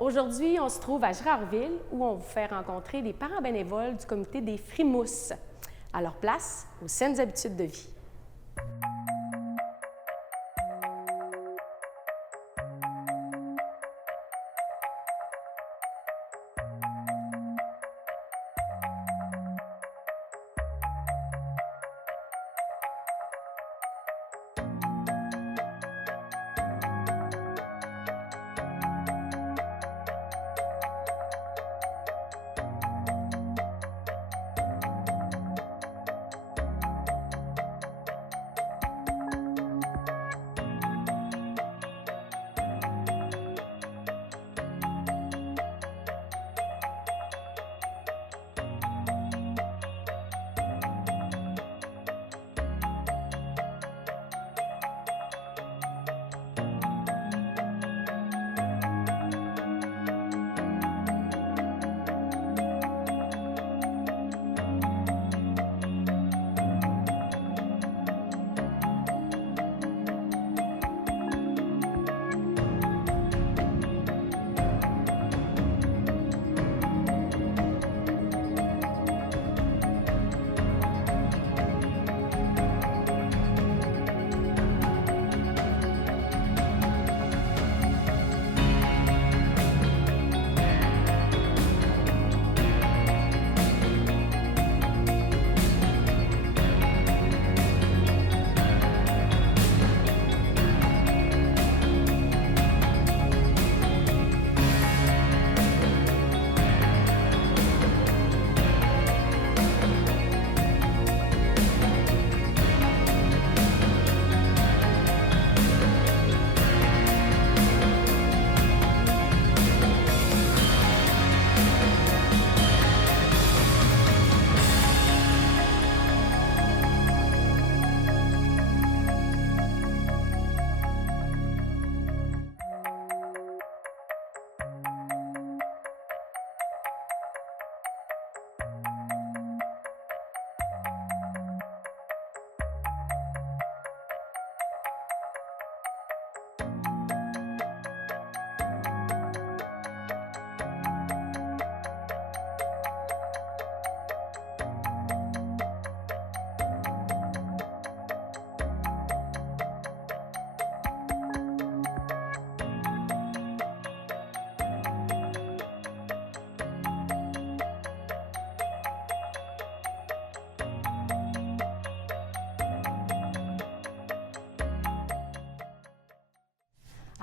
Aujourd'hui, on se trouve à Girardville où on vous fait rencontrer des parents bénévoles du comité des Frimousses. À leur place, aux saines habitudes de vie.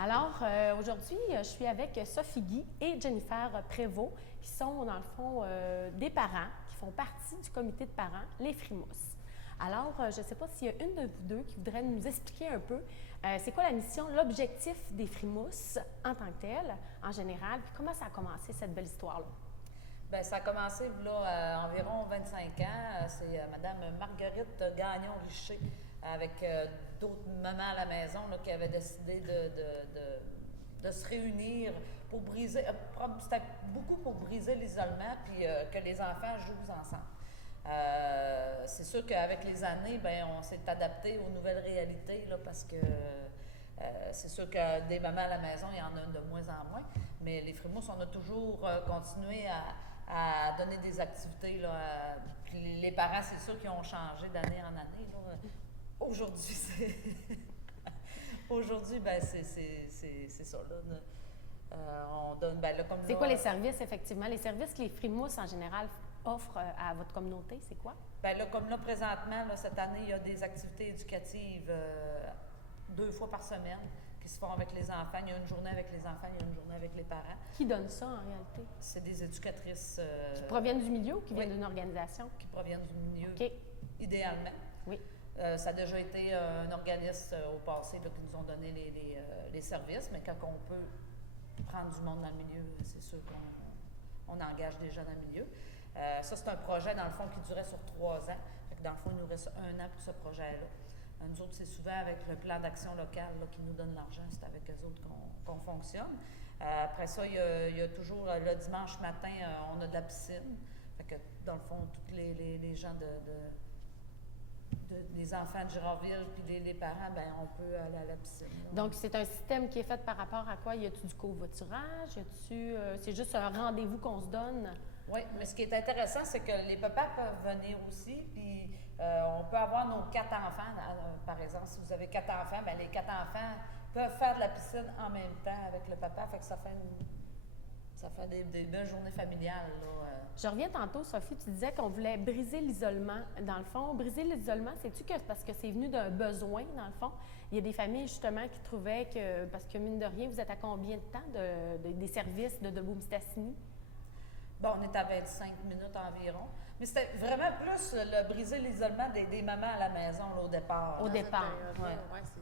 Alors, aujourd'hui, je suis avec Sophie Guy et Jennifer Prévost, qui sont, dans le fond, des parents, qui font partie du comité de parents, les Frimousses. Alors, je ne sais pas s'il y a une de vous deux qui voudrait nous expliquer un peu c'est quoi la mission, l'objectif des Frimousses en tant que tel, en général, puis comment ça a commencé cette belle histoire-là? Bien, ça a commencé là, environ 25 ans. C'est Mme Marguerite Gagnon-Richer avec d'autres mamans à la maison là, qui avaient décidé de se réunir pour briser, c'était beaucoup pour briser l'isolement puis que les enfants jouent ensemble. C'est sûr qu'avec les années, bien, on s'est adapté aux nouvelles réalités là, parce que c'est sûr que des mamans à la maison, il y en a de moins en moins, mais les Frimousses, on a toujours continué à donner des activités. Là, puis les parents, c'est sûr qu'ils ont changé d'année en année. Là. Aujourd'hui, Aujourd'hui, ben, c'est ça. Là. On donne, ben, là, comme c'est là, quoi les services, effectivement? Les services que les Frimousses, en général, offrent à votre communauté, c'est quoi? Bien, là, comme là, présentement, là, cette année, il y a des activités éducatives 2 fois par semaine qui se font avec les enfants. Il y a une journée avec les enfants, il y a une journée avec les parents. Qui donne ça, en réalité? C'est des éducatrices... qui proviennent du milieu ou qui oui, viennent d'une organisation? Qui proviennent du milieu, OK. Idéalement. Oui. Ça a déjà été un organisme au passé là, qui nous ont donné les services, mais quand on peut prendre du monde dans le milieu, c'est sûr qu'on engage des gens dans le milieu. Ça, c'est un projet, dans le fond, qui durait sur 3 ans. Fait que dans le fond, il nous reste 1 an pour ce projet-là. Nous autres, c'est souvent avec le plan d'action local là, qui nous donne l'argent. C'est avec eux autres qu'on fonctionne. Après ça, il y a toujours, le dimanche matin, on a de la piscine. Fait que, dans le fond, tous les gens des enfants de Girardville, puis les parents, ben on peut aller à la piscine. Là. Donc, c'est un système qui est fait par rapport à quoi? Y a-tu du covoiturage? C'est juste un rendez-vous qu'on se donne? Oui, mais ce qui est intéressant, c'est que les papas peuvent venir aussi, puis on peut avoir nos 4 enfants, par exemple. Si vous avez 4 enfants, bien, les 4 enfants peuvent faire de la piscine en même temps avec le papa, fait que ça fait des belles journées familiales. Là. Je reviens tantôt, Sophie, tu disais qu'on voulait briser l'isolement. Dans le fond, briser l'isolement, sais-tu que c'est parce que c'est venu d'un besoin, dans le fond? Il y a des familles, justement, qui trouvaient que, parce que mine de rien, vous êtes à combien de temps des services de Debout-Mistassini? Bon, on est à 25 minutes environ. Mais c'était vraiment plus le briser l'isolement des mamans à la maison là, au départ. Au départ, oui.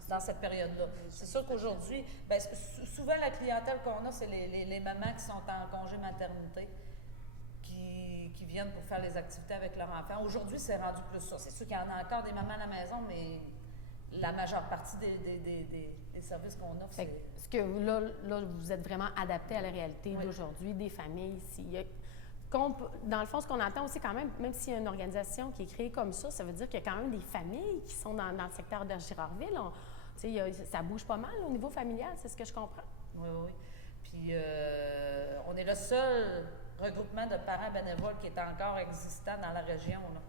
Dans cette période-là. C'est sûr qu'aujourd'hui, bien, souvent la clientèle qu'on a, c'est les mamans qui sont en congé maternité, qui viennent pour faire les activités avec leurs enfants. Aujourd'hui, c'est rendu plus ça. C'est sûr qu'il y en a encore des mamans à la maison, mais la majeure partie des services qu'on offre, c'est... Est-ce que là, vous êtes vraiment adapté à la réalité d'aujourd'hui, des familles ici? Dans le fond, ce qu'on entend aussi quand même s'il y a une organisation qui est créée comme ça veut dire qu'il y a quand même des familles qui sont dans le secteur de Girardville. Ça bouge pas mal au niveau familial, c'est ce que je comprends. Oui, oui. Puis, on est le seul regroupement de parents bénévoles qui est encore existant dans la région. Là.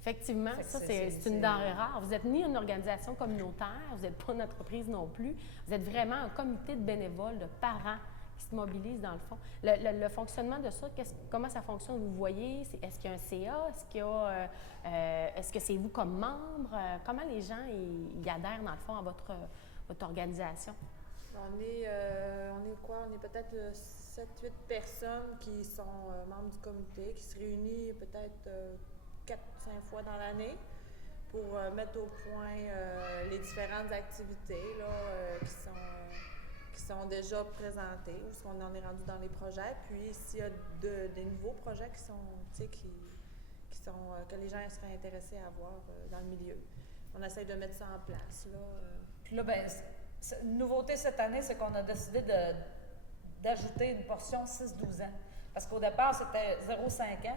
Effectivement, ça, c'est une denrée rare. Vous n'êtes ni une organisation communautaire, vous n'êtes pas une entreprise non plus. Vous êtes vraiment un comité de bénévoles, de parents qui se mobilisent dans le fond. Le fonctionnement de ça, comment ça fonctionne, vous voyez? Est-ce qu'il y a un CA? Est-ce que c'est vous comme membre? Comment les gens y adhèrent dans le fond à votre organisation? On est quoi? On est peut-être 7-8 personnes qui sont membres du comité, qui se réunissent peut-être 4-5 fois dans l'année pour mettre au point les différentes activités là, qui sont déjà présentées, ou ce qu'on en est rendu dans les projets. Puis s'il y a des nouveaux projets que les gens seraient intéressés à voir dans le milieu, on essaie de mettre ça en place. Là, Puis là, bien, une nouveauté cette année, c'est qu'on a décidé d'ajouter une portion 6-12 ans. Parce qu'au départ, c'était 0-5 ans,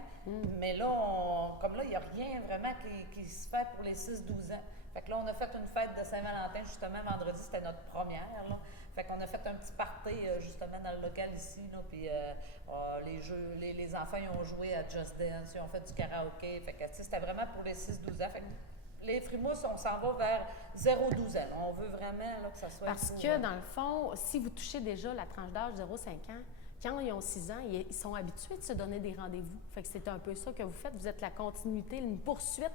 mais là, il n'y a rien vraiment qui se fait pour les 6-12 ans. Fait que là, on a fait une fête de Saint-Valentin, justement, vendredi, c'était notre première, là. Fait qu'on a fait un petit party, justement, dans le local ici, là, puis les enfants, ils ont joué à Just Dance, ils ont fait du karaoké, fait que, tu sais, c'était vraiment pour les 6-12 ans. Fait que les Frimousses, on s'en va vers 0-12 ans. On veut vraiment là, que ça soit... Parce que, dans le fond, si vous touchez déjà la tranche d'âge 0-5 ans, quand ils ont 6 ans, ils sont habitués de se donner des rendez-vous. Fait que c'est un peu ça que vous faites. Vous êtes la continuité, une poursuite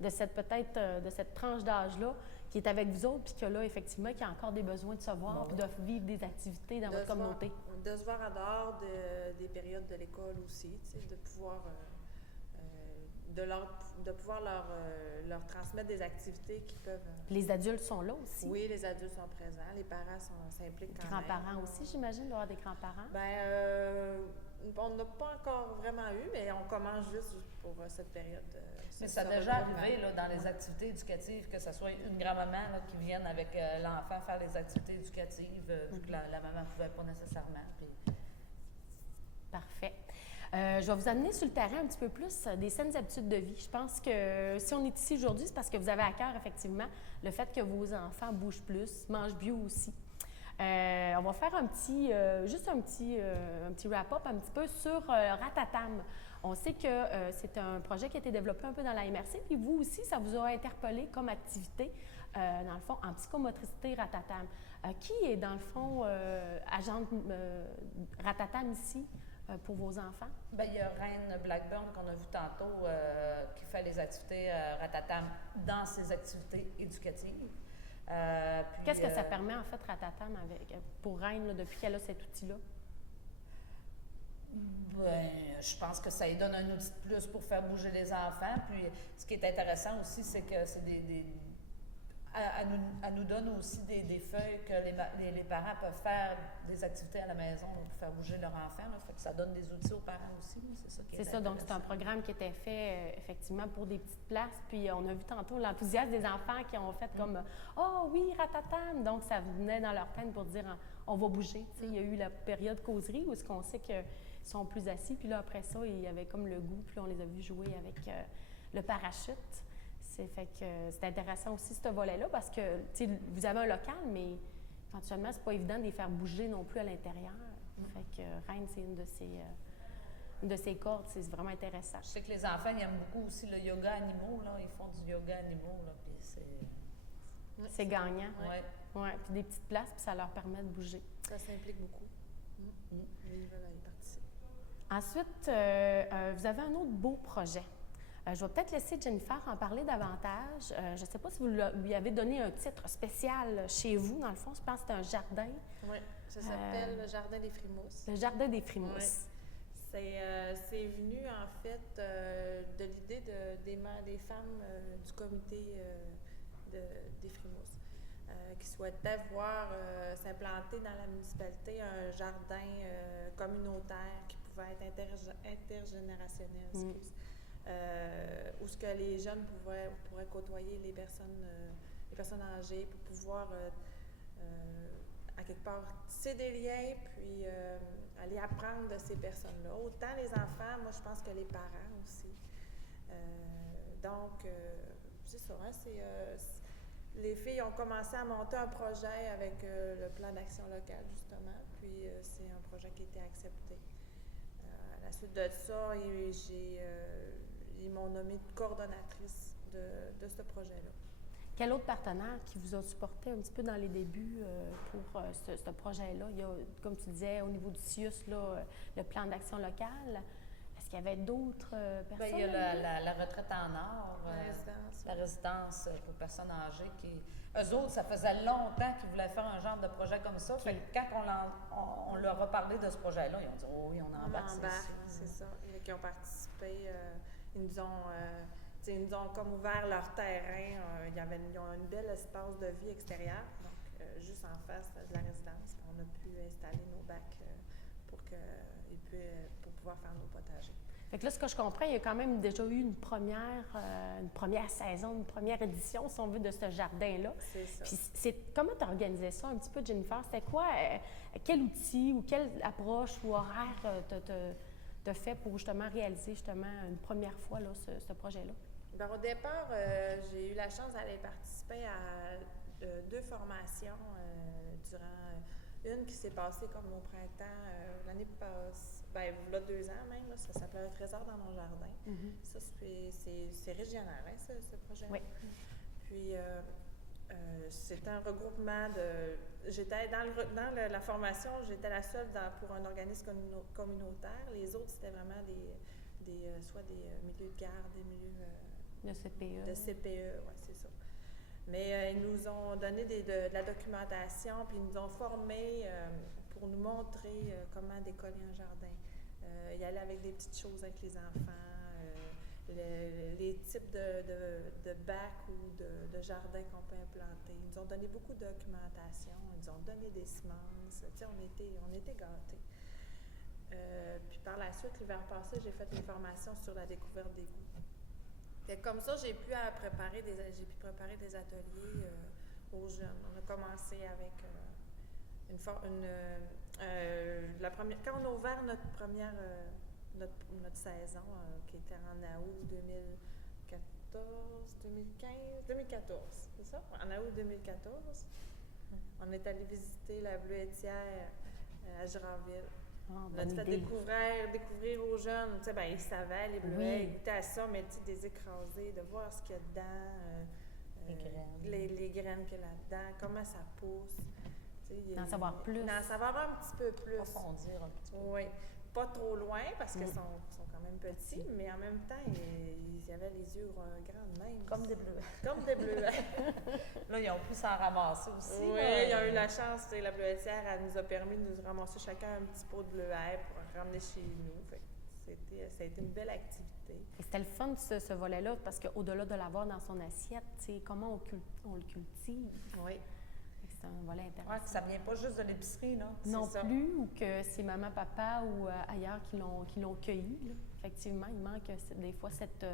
de cette tranche d'âge-là qui est avec vous autres, puis que là, effectivement, qui a encore des besoins de se voir, puis de vivre des activités dans votre communauté. De se voir en dehors des périodes de l'école aussi, de pouvoir... de pouvoir leur transmettre des activités qui peuvent... Les adultes sont là aussi? Oui, les adultes sont présents. Les parents s'impliquent quand même. Grands-parents aussi, j'imagine, d'avoir des grands-parents? Bien, on n'a pas encore vraiment eu, mais on commence juste pour cette période. Mais ça a déjà arrivé là, dans les activités éducatives, que ce soit une grand-maman là, qui vienne avec l'enfant faire les activités éducatives, vu que la maman ne pouvait pas nécessairement. Puis... Parfait. Je vais vous amener sur le terrain un petit peu plus des saines habitudes de vie. Je pense que si on est ici aujourd'hui, c'est parce que vous avez à cœur, effectivement, le fait que vos enfants bougent plus, mangent bio aussi. On va faire un petit wrap-up un petit peu sur Ratatam. On sait que c'est un projet qui a été développé un peu dans la MRC, puis vous aussi, ça vous a interpellé comme activité, dans le fond, en psychomotricité Ratatam. Qui est, dans le fond, agente Ratatam ici? Pour vos enfants? Bien, il y a Reine Blackburn qu'on a vu tantôt qui fait les activités Ratatam dans ses activités éducatives. Qu'est-ce que ça permet en fait Ratatam pour Reine là, depuis qu'elle a cet outil-là? Bien, je pense que ça lui donne un outil de plus pour faire bouger les enfants. Puis ce qui est intéressant aussi, c'est que c'est elle nous donne aussi des feuilles que les parents peuvent faire des activités à la maison pour faire bouger leur enfant. Là. Fait que ça donne des outils aux parents aussi. C'est ça qui est ça, donc c'est un programme qui était fait effectivement pour des petites places. Puis on a vu tantôt l'enthousiasme des enfants qui ont fait comme « Oh oui, Ratatam! » Donc ça venait dans leur tête pour dire « On va bouger. » Il y a eu la période causerie où est-ce qu'on sait qu'ils sont plus assis. Puis là, après ça, il y avait comme le goût. Puis on les a vus jouer avec le parachute. Fait que c'est intéressant aussi ce volet-là parce que tu sais, vous avez un local, mais éventuellement, c'est pas évident de les faire bouger non plus à l'intérieur. Fait que Reine, c'est une de ses cordes, c'est vraiment intéressant. Je sais que les enfants, ils aiment beaucoup aussi le yoga animaux, là. Ils font du yoga animaux, là, puis C'est gagnant. Ouais. Oui, puis des petites places, puis ça leur permet de bouger. Ça s'implique beaucoup. Ils veulent y participer. Ensuite, vous avez un autre beau projet. Je vais peut-être laisser Jennifer en parler davantage. Je ne sais pas si vous lui avez donné un titre spécial chez vous, dans le fond. Je pense que c'est un jardin. Oui, ça s'appelle le Jardin des Frimousses. Le Jardin des Frimousses. C'est venu, en fait, de l'idée des femmes du comité des Frimousses qui souhaitaient voir s'implanter dans la municipalité un jardin communautaire qui pouvait être intergénérationnel, où ce que les jeunes pourraient côtoyer les personnes âgées pour pouvoir à quelque part tisser des liens, puis aller apprendre de ces personnes-là. Autant les enfants, moi je pense que les parents aussi. Donc, c'est ça, hein, les filles ont commencé à monter un projet avec le plan d'action locale, justement, puis c'est un projet qui a été accepté. À la suite de ça, ils m'ont nommée coordonnatrice de ce projet-là. Quel autre partenaire qui vous a supporté un petit peu dans les débuts pour ce projet-là? Il y a, comme tu disais, au niveau du CIUS, là, le plan d'action locale. Est-ce qu'il y avait d'autres personnes? Bien, il y a la retraite en or, la résidence pour personnes âgées. Eux autres, ça faisait longtemps qu'ils voulaient faire un genre de projet comme ça. Fait que quand on leur a parlé de ce projet-là, ils ont dit « Oh oui, on embarque, c'est ça. Qui ont participé, ils nous ont comme ouvert leur terrain. Ils ont un bel espace de vie extérieur, donc juste en face de la résidence. On a pu installer nos bacs pour pouvoir faire nos potagers. Fait que là, ce que je comprends, il y a quand même déjà eu une première saison, une première édition, si on veut, de ce jardin-là. C'est ça. Puis comment tu as organisé ça un petit peu, Jennifer? C'était quoi, quel outil ou quelle approche ou horaire t'as fait pour justement réaliser une première fois là, ce projet-là? Bien, au départ, j'ai eu la chance d'aller participer à 2 formations durant une qui s'est passée comme au printemps l'année passée, bien, il y a 2 ans même, là, ça s'appelait Un trésor dans mon jardin. Ça, c'est régional, hein, ce projet-là. Oui. Puis, c'était un regroupement de... J'étais dans la formation, j'étais la seule pour un organisme communautaire. Les autres, c'était vraiment soit des milieux de garde, des milieux... de CPE. De CPE, oui, c'est ça. Mais ils nous ont donné de la documentation, puis ils nous ont formés pour nous montrer comment décoller un jardin. Y aller avec des petites choses avec les enfants, les types de bacs ou de jardins qu'on peut implanter. Ils nous ont donné beaucoup de documentation, ils nous ont donné des semences. Tu sais, on était gâtés. Puis par la suite, l'hiver passé, j'ai fait une formation sur la découverte des goûts. Et comme ça, j'ai pu préparer des ateliers aux jeunes. On a commencé avec quand on a ouvert notre saison, qui était en août 2014, c'est ça? En août 2014, on est allé visiter la bleuetière à Girardville. On a fait découvrir aux jeunes, tu sais, ben, ils savaient, les bleuets, ils goûtaient à ça, mais tu sais, des écrasés, de voir ce qu'il y a dedans, les graines qu'il y a là-dedans, comment ça pousse. D'en savoir plus. D'en savoir un petit peu plus. Approfondir un petit peu. Oui. Pas trop loin, parce qu'ils sont quand même petits, mais en même temps, ils avaient les yeux grands de même. Comme des bleuets. Comme des bleuets. Là, ils ont pu s'en ramasser aussi. Oui, ils ont eu la chance. La bleuetière, elle nous a permis de nous ramasser chacun un petit pot de bleuets pour ramener chez nous. Fait que ça a été une belle activité. Et c'était le fun, ce volet-là, parce qu'au-delà de l'avoir dans son assiette, comment on le cultive. Oui. C'est un volet intéressant. Ouais, ça ne vient pas juste de l'épicerie, là. Non plus, ou que c'est maman, papa ou ailleurs qui l'ont cueilli. Là. Effectivement, il manque des fois cette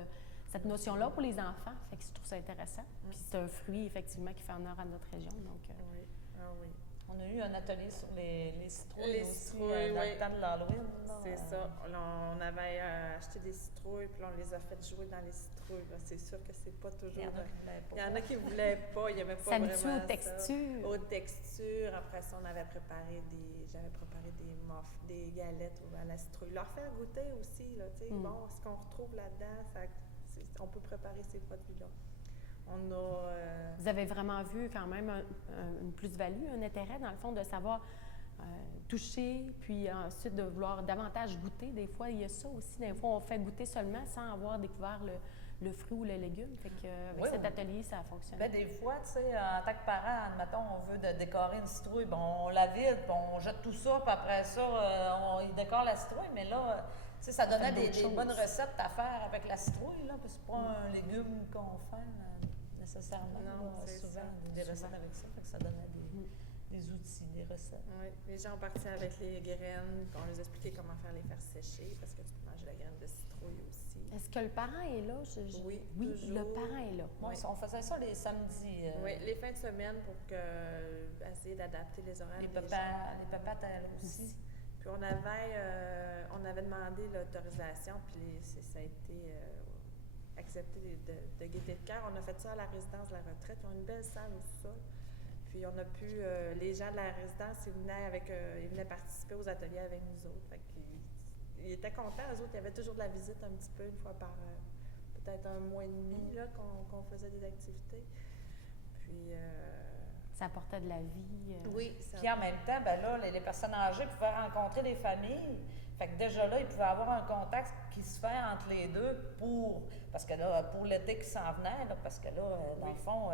notion-là pour les enfants. Fait que je trouve ça intéressant. Puis c'est un fruit, effectivement, qui fait honneur à notre région. Donc, oui. Ah oui. On a eu un atelier sur les citrouilles Les aussi citrouilles, dans oui. le temps de l'Halloween. là. C'est ça. Là, on avait acheté des citrouilles, puis là, on les a fait jouer dans les citrouilles. Là, c'est sûr que c'est pas toujours. Il y en a qui voulaient pas. Il y en a qui voulaient pas, ils n'aimaient pas S'habituer vraiment aux textures. ça. Aux textures. Après ça, j'avais préparé des muffs, des galettes à la citrouille. Leur faire goûter aussi, là, tu sais. Bon, ce qu'on retrouve là-dedans, on peut préparer ces produits-là. On a... Vous avez vraiment vu quand même une plus-value, un intérêt, dans le fond, de savoir toucher, puis ensuite de vouloir davantage goûter. Des fois, il y a ça aussi. Des fois, on fait goûter seulement sans avoir découvert le fruit ou le légume. Fait qu'avec cet atelier, ça a fonctionné. Bien, des fois, tu sais, en tant que parent, admettons, on veut décorer une citrouille, bon, on la vide, puis on jette tout ça, puis après ça, il décore la citrouille, mais là, tu sais, ça donnait des bonnes recettes à faire avec la citrouille, là, puis c'est pas un légume qu'on fait nécessairement. Non, là, c'est souvent, ça. des recettes avec ça, fait que ça donnait des outils, des recettes. Oui, les gens partaient avec les graines, puis on les expliquait comment les faire sécher, parce que tu peux manger la graine de citrouille aussi. Est-ce que le parent est là? Oui, le toujours. parent est là. Moi, on faisait ça les samedis. Oui, les fins de semaine pour essayer d'adapter les horaires. Les des papas gens. étaient là aussi. Puis on avait demandé l'autorisation, puis ça a été accepté de gaieté de cœur. On a fait ça à la résidence de la retraite. Ils ont une belle salle au sol. Puis on a pu, les gens de la résidence, ils venaient participer aux ateliers avec nous autres. Fait qu'ils étaient contents. Eux autres, il y avait toujours de la visite un petit peu, une fois par peut-être un mois et demi là, qu'on faisait des activités. Puis... Ça apportait de la vie. Oui, ça... Puis en même temps, ben là, les personnes âgées pouvaient rencontrer des familles. Fait que déjà là, ils pouvaient avoir un contact qui se fait entre les deux parce que là, pour l'été qui s'en venait, là, parce que là, dans le fond,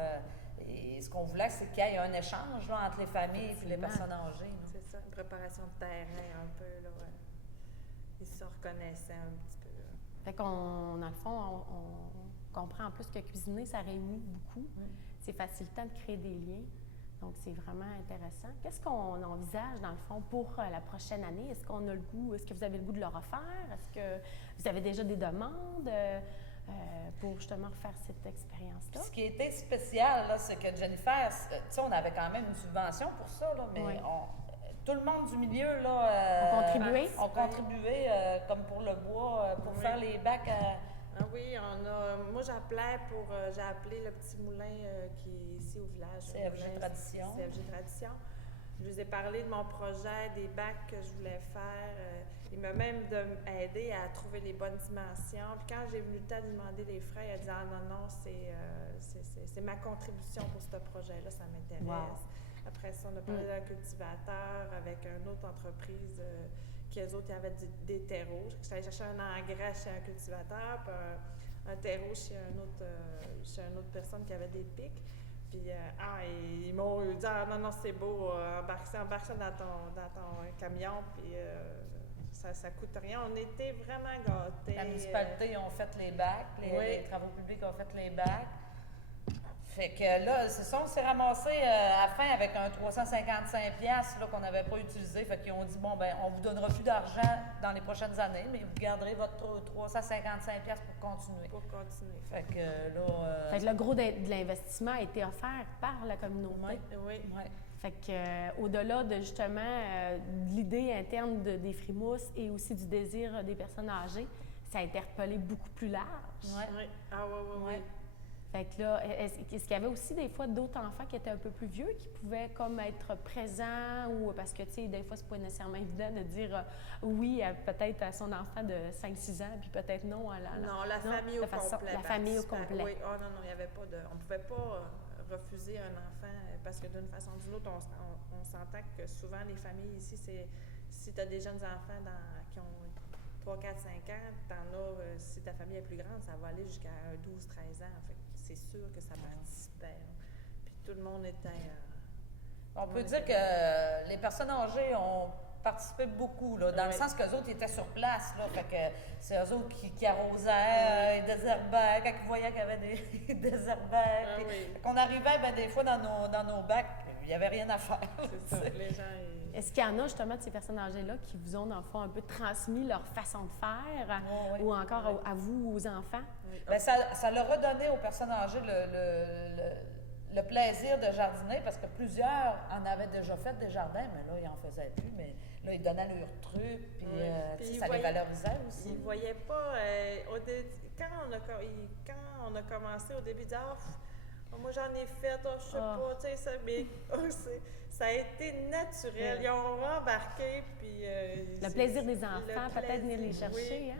et ce qu'on voulait, c'est qu'il y ait un échange là, entre les familles et les personnes âgées. Là. C'est ça, une préparation de terrain un peu, là, ouais. Ils se reconnaissaient un petit peu. Là. Fait qu'on, dans le fond, on comprend en plus que cuisiner, ça réunit beaucoup. C'est facilitant de créer des liens. Donc, c'est vraiment intéressant. Qu'est-ce qu'on envisage, dans le fond, pour la prochaine année? Est-ce qu'on a le goût, est-ce que vous avez le goût de le refaire? Est-ce que vous avez déjà des demandes pour justement refaire cette expérience-là? Ce qui était spécial, là, c'est que Jennifer, tu sais, on avait quand même une subvention pour ça, là, mais tout le monde du milieu, là... On contribué, comme pour le bois, pour faire les bacs Ah oui, moi j'ai appelé le petit moulin qui est ici au village. CFG Tradition. CFG Tradition. Je vous ai parlé de mon projet, des bacs que je voulais faire. Il m'a même aidé à trouver les bonnes dimensions. Puis quand j'ai venu le temps de demander les frais, il a dit « Ah non, c'est ma contribution pour ce projet-là, ça m'intéresse. Wow. » Après ça, on a parlé d'un cultivateur avec une autre entreprise qui, eux autres, il y avait des terreaux. J'allais chercher un engrais chez un cultivateur, puis un terreau chez une autre personne qui avait des pics. Puis, ils m'ont dit « Ah non, non, c'est beau, embarque ça dans ton camion, puis ça coûte rien. » On était vraiment gâtés. La municipalité ont fait les bacs, les travaux publics ont fait les bacs. Fait que là, c'est ça, on s'est ramassé à la fin avec un 355$ là, qu'on n'avait pas utilisé. Fait qu'ils ont dit, bon, ben on vous donnera plus d'argent dans les prochaines années, mais vous garderez votre 355$ pour continuer. Fait que là... Fait que le gros de l'investissement a été offert par la communauté. Oui. Fait que au-delà de justement de l'idée interne des Frimousses et aussi du désir des personnes âgées, ça a interpellé beaucoup plus large. Oui. Ah oui. Fait que là, est-ce qu'il y avait aussi des fois d'autres enfants qui étaient un peu plus vieux, qui pouvaient comme être présents ou parce que, tu sais, des fois, c'est pas nécessairement évident de dire oui peut-être à son enfant de 5-6 ans, puis peut-être non à la... Non, la famille au complet. La famille au complet. Oui, non, il n'y avait pas de... On ne pouvait pas refuser un enfant parce que d'une façon ou d'une autre, on s'entend que souvent, les familles ici, c'est... Si tu as des jeunes enfants qui ont 3, 4, 5 ans, t'en as, si ta famille est plus grande, ça va aller jusqu'à 12, 13 ans. Fait c'est sûr que ça participait. Puis tout le monde était... on peut dire que les personnes âgées ont participé beaucoup, là, dans le sens qu'eux autres étaient sur place. Là, fait que c'est eux autres qui arrosaient, ils désherbaient, quand ils voyaient qu'il y avait des désherbaient. Qu'on arrivait, ben, des fois, dans nos bacs, il n'y avait rien à faire. C'est ça, les gens... Est-ce qu'il y en a justement de ces personnes âgées-là qui vous ont, dans le fond, un peu transmis leur façon de faire ou encore à vous, aux enfants? Bien, ça leur a donné aux personnes âgées le plaisir de jardiner, parce que plusieurs en avaient déjà fait des jardins, mais là, ils n'en faisaient plus. Mais là, ils donnaient leurs trucs, puis, Puis ça les valorisait aussi. Ils ne voyaient pas. Quand on a commencé au début, ils disaient moi j'en ai fait, je sais pas, tu sais, ça, mais ça a été naturel. Ils ont embarqué, puis. Le plaisir des enfants, peut-être venir les chercher,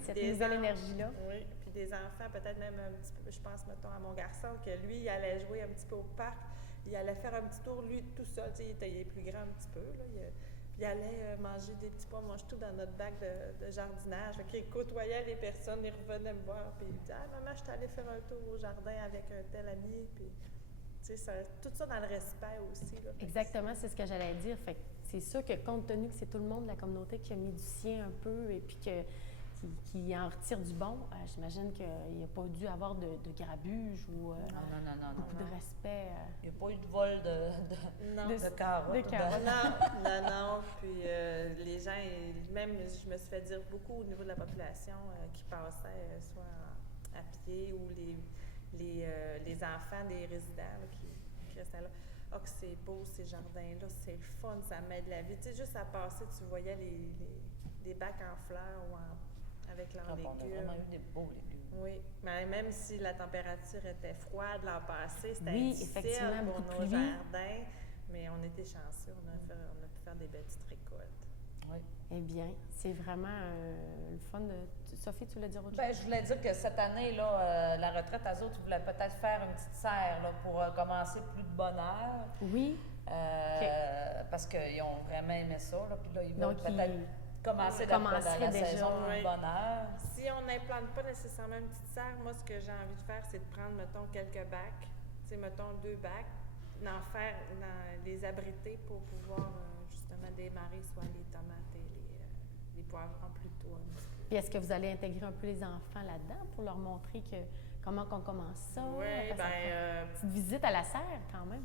cette nouvelle énergie-là. Oui, puis des enfants, peut-être même un petit peu, je pense, mettons, à mon garçon, que lui, il allait jouer un petit peu au parc, il allait faire un petit tour, lui, tout seul, tu sais, il est plus grand un petit peu, là, il allait manger des petits pois, mange tout dans notre bac de jardinage. Fait il côtoyait les personnes, il revenait me voir, puis il disait maman, je suis allée faire un tour au jardin avec un tel ami. Puis, tu sais, tout ça dans le respect aussi. Là, exactement, c'est ce que j'allais dire. Fait que c'est sûr que compte tenu que c'est tout le monde de la communauté qui a mis du sien un peu et puis qui en retire du bon, j'imagine qu'il n'y a pas dû avoir de grabuge ou beaucoup de respect. Il n'y a pas eu de vol de carottes. Non. Puis les gens, même je me suis fait dire beaucoup au niveau de la population qui passaient soit à pied ou les enfants des résidents là, qui restaient là. Que c'est beau ces jardins-là, c'est le fun, ça m'aide la vie. Tu sais, juste à passer, tu voyais les bacs en fleurs ou avec leurs légumes. On a vraiment eu des beaux légumes. Oui, mais même si la température était froide l'an passé, c'était difficile pour nos jardins, mais on était chanceux, on a pu faire des belles petites récoltes. Oui. Eh bien, c'est vraiment le fun de... Sophie, tu voulais dire autre chose? Bien, je voulais dire que cette année, là, la retraite, eux autres, ils voulaient peut-être faire une petite serre là, pour commencer plus de bonne heure. Oui. Parce qu'ils ont vraiment aimé ça. Là, puis là, ils vont donc, peut-être commencer la saison de bonne heure. Si on n'implante pas nécessairement une petite serre, moi, ce que j'ai envie de faire, c'est de prendre, mettons, quelques bacs, tu sais, mettons 2 bacs, les abriter pour pouvoir justement démarrer soit les tomates et les poivrons plus tôt. Puis est-ce que vous allez intégrer un peu les enfants là-dedans pour leur montrer comment on commence ça? Oui, bien... petite visite à la serre, quand même.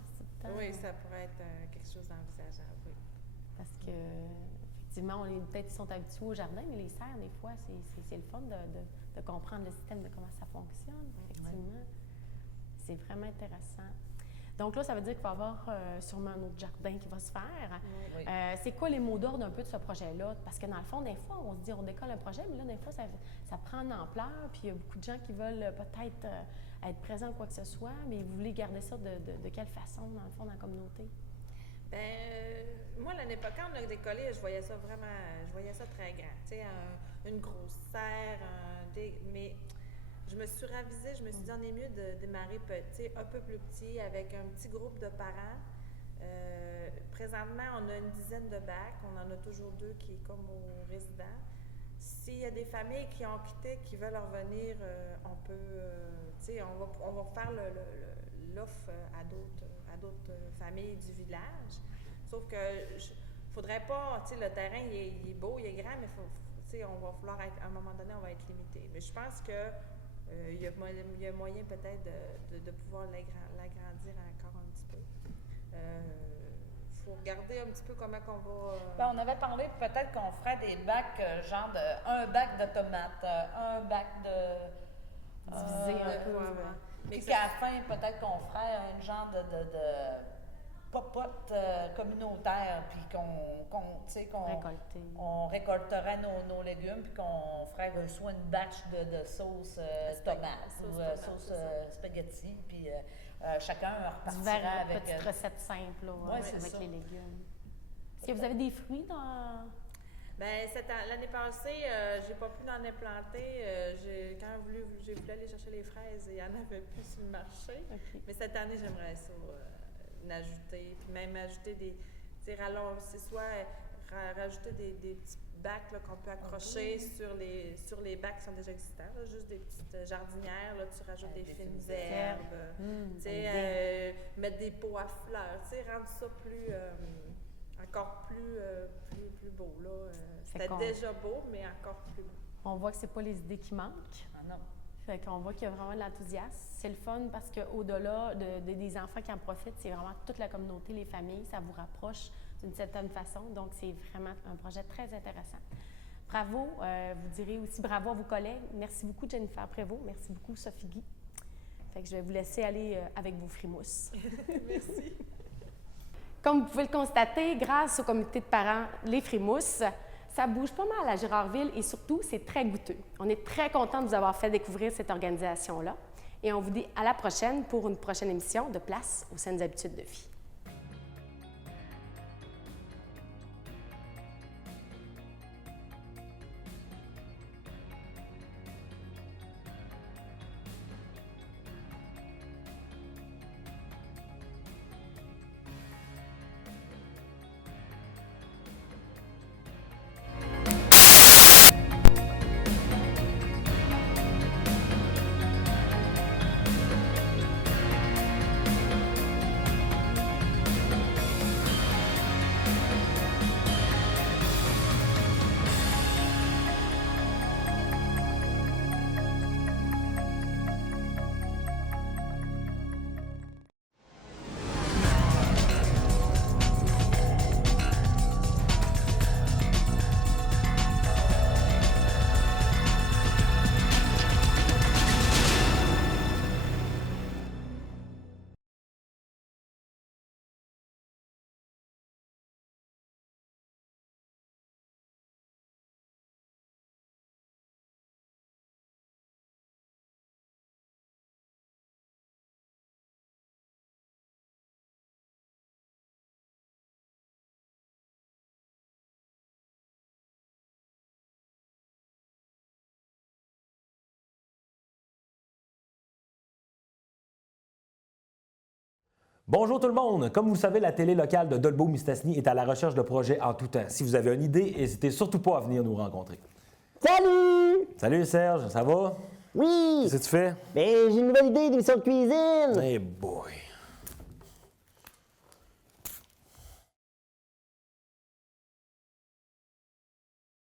Oui, ça pourrait être quelque chose d'envisageable, oui. Parce que, effectivement, peut-être qu'ils sont habitués au jardin, mais les serres, des fois, c'est le fun de comprendre le système de comment ça fonctionne, effectivement. Oui. C'est vraiment intéressant. Donc là, ça veut dire qu'il va y avoir sûrement un autre jardin qui va se faire. Oui. C'est quoi les mots d'ordre un peu de ce projet-là? Parce que dans le fond, des fois, on se dit on décolle un projet, mais là, des fois, ça prend une ampleur, puis il y a beaucoup de gens qui veulent peut-être être présents ou quoi que ce soit, mais vous voulez garder ça de quelle façon, dans le fond, dans la communauté? Bien, moi, l'année passée, quand on a décollé, je voyais ça très grand. Tu sais, une grosse serre, mais... Je me suis ravisée, je me suis dit, on est mieux de démarrer petit, un peu plus petit, avec un petit groupe de parents. Présentement, on a une dizaine de bacs, on en a toujours 2 qui est comme aux résidents. S'il y a des familles qui ont quitté, qui veulent revenir, on peut, on va faire l'offre à d'autres familles du village. Sauf que faudrait pas, le terrain, il est beau, il est grand, mais on va falloir à un moment donné, on va être limité. Mais je pense que il y a moyen peut-être de pouvoir l'agrandir encore un petit peu. Faut regarder un petit peu comment on va... Ben, on avait parlé peut-être qu'on ferait des bacs, genre un bac de tomates, un bac de... Diviser un peu. Puis qu'à la fin, peut-être qu'on ferait un genre de popote communautaire, puis qu'on récolterait nos légumes, puis qu'on ferait soit une batch de sauce tomate ou sauce spaghetti, puis chacun repartira avec... Une petite recette simple là, avec ça. Les légumes. Est-ce que vous avez des fruits dans... Bien, l'année passée, j'ai pas pu en implanter. Quand j'ai voulu aller chercher les fraises, il y en avait plus sur le marché. Okay. Mais cette année, j'aimerais ça ajouter, puis même ajouter rajouter des petits bacs là, qu'on peut accrocher sur les bacs qui sont déjà existants, là, juste des petites jardinières, là, tu rajoutes des fines herbes, mettre des pots à fleurs, rendre ça encore plus beau. C'était déjà beau, mais encore plus beau. On voit que c'est pas les idées qui manquent. Ah non. Fait qu'on voit qu'il y a vraiment de l'enthousiasme. C'est le fun parce qu'au-delà des enfants qui en profitent, c'est vraiment toute la communauté, les familles, ça vous rapproche d'une certaine façon. Donc, c'est vraiment un projet très intéressant. Bravo. Vous direz aussi bravo à vos collègues. Merci beaucoup, Jennifer Prévost. Merci beaucoup, Sophie Guy. Fait que je vais vous laisser aller avec vos frimousses. Merci. Comme vous pouvez le constater, grâce au comité de parents Les Frimousses, ça bouge pas mal à Gérardville et surtout, c'est très goûteux. On est très content de vous avoir fait découvrir cette organisation-là et on vous dit à la prochaine pour une prochaine émission de Place aux saines habitudes de vie. Bonjour tout le monde! Comme vous le savez, la télé locale de Dolbeau-Mistassini est à la recherche de projets en tout temps. Si vous avez une idée, n'hésitez surtout pas à venir nous rencontrer. Salut! Salut Serge, ça va? Oui! Qu'est-ce que tu fais? Ben, j'ai une nouvelle idée d'émission de cuisine! Eh boy!